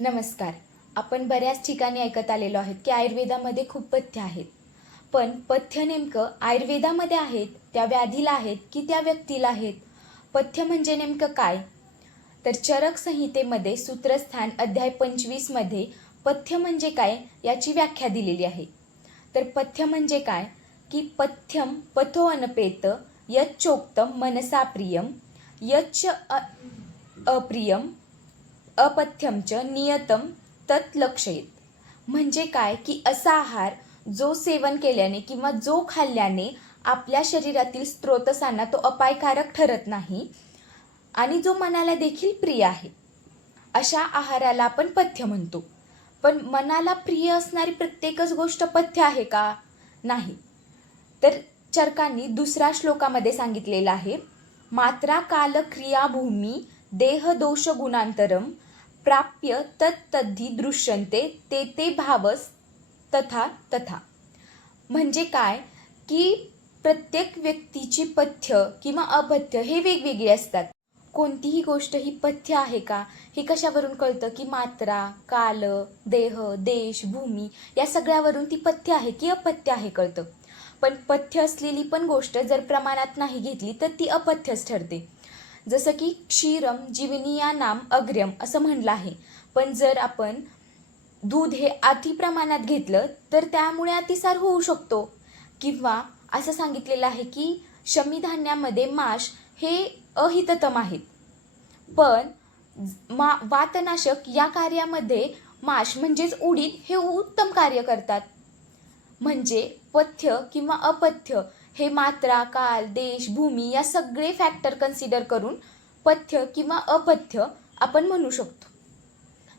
नमस्कार. आपण बऱ्याच ठिकाणी ऐकत आलेलो आहेत की आयुर्वेदामध्ये खूप पथ्य आहेत. पण पथ्य नेमकं आयुर्वेदामध्ये आहेत त्या व्याधीला आहेत की त्या व्यक्तीला आहेत? पथ्य म्हणजे नेमकं काय? तर चरक संहितेमध्ये सूत्रस्थान अध्याय पंचवीसमध्ये पथ्य म्हणजे काय याची व्याख्या दिलेली आहे. तर पथ्य म्हणजे काय? की पथ्यम पथो अनपेत यच्चोक्तम मनसा प्रियम यच्च अ- अप्रियम अपथ्यम च नियतम तत् लक्षयेत म्हणजे काय? की असा आहार जो सेवन केल्याने किंवा जो खाल्ल्याने आपल्या शरीरातील स्त्रोतसांना तो अपायकारक ठरत नाही आणि जो मनाला देखील प्रिय आहे. अशा आहाराला आपण पथ्य म्हणतो. पण मनाला प्रिय असणारी प्रत्येकच गोष्ट पथ्य आहे का? नाही. तर चरकांनी दुसऱ्या श्लोकामध्ये सांगितलेलं आहे मात्रा काल क्रियाभूमी देहदोष देह दोष गुणांतरम प्राप्य तत्तद्धी दृश्यंते ते ते भावस तथा तथा. म्हणजे काय? की प्रत्येक व्यक्तीची पथ्य किंवा अपथ्य हे वेगवेगळे असतात. कोणतीही गोष्ट ही पथ्य आहे का? हे कशावरून कळतं? की मात्रा काल देह देश भूमी या सगळ्यावरून ती पथ्य आहे की अपथ्य आहे कळतं. पण पथ्य असलेली पण गोष्ट जर प्रमाणात नाही घेतली तर ती अपथ्यच ठरते. जसं की क्षीरम जीवनिया नाम अग्र्यम असं म्हणलं आहे. पण जर आपण दूध हे अति प्रमाणात घेतलं तर त्यामुळे अतिसार होऊ शकतो. किंवा असं सांगितलेलं आहे की शमीधान्यामध्ये माश हे अहिततम आहेत. पण मा वातनाशक या कार्यामध्ये माश म्हणजेच उडीद हे उत्तम कार्य करतात. म्हणजे पथ्य किंवा अपथ्य हे मात्रा काल देश भूमी या सगळे फॅक्टर कन्सिडर करून पथ्य किंवा अपथ्य आपण म्हणू शकतो.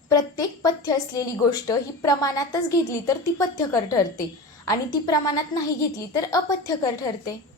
प्रत्येक पथ्य असलेली गोष्ट ही प्रमाणातच घेतली तर ती पथ्यकर ठरते आणि ती प्रमाणात नाही घेतली तर अपथ्यकर ठरते.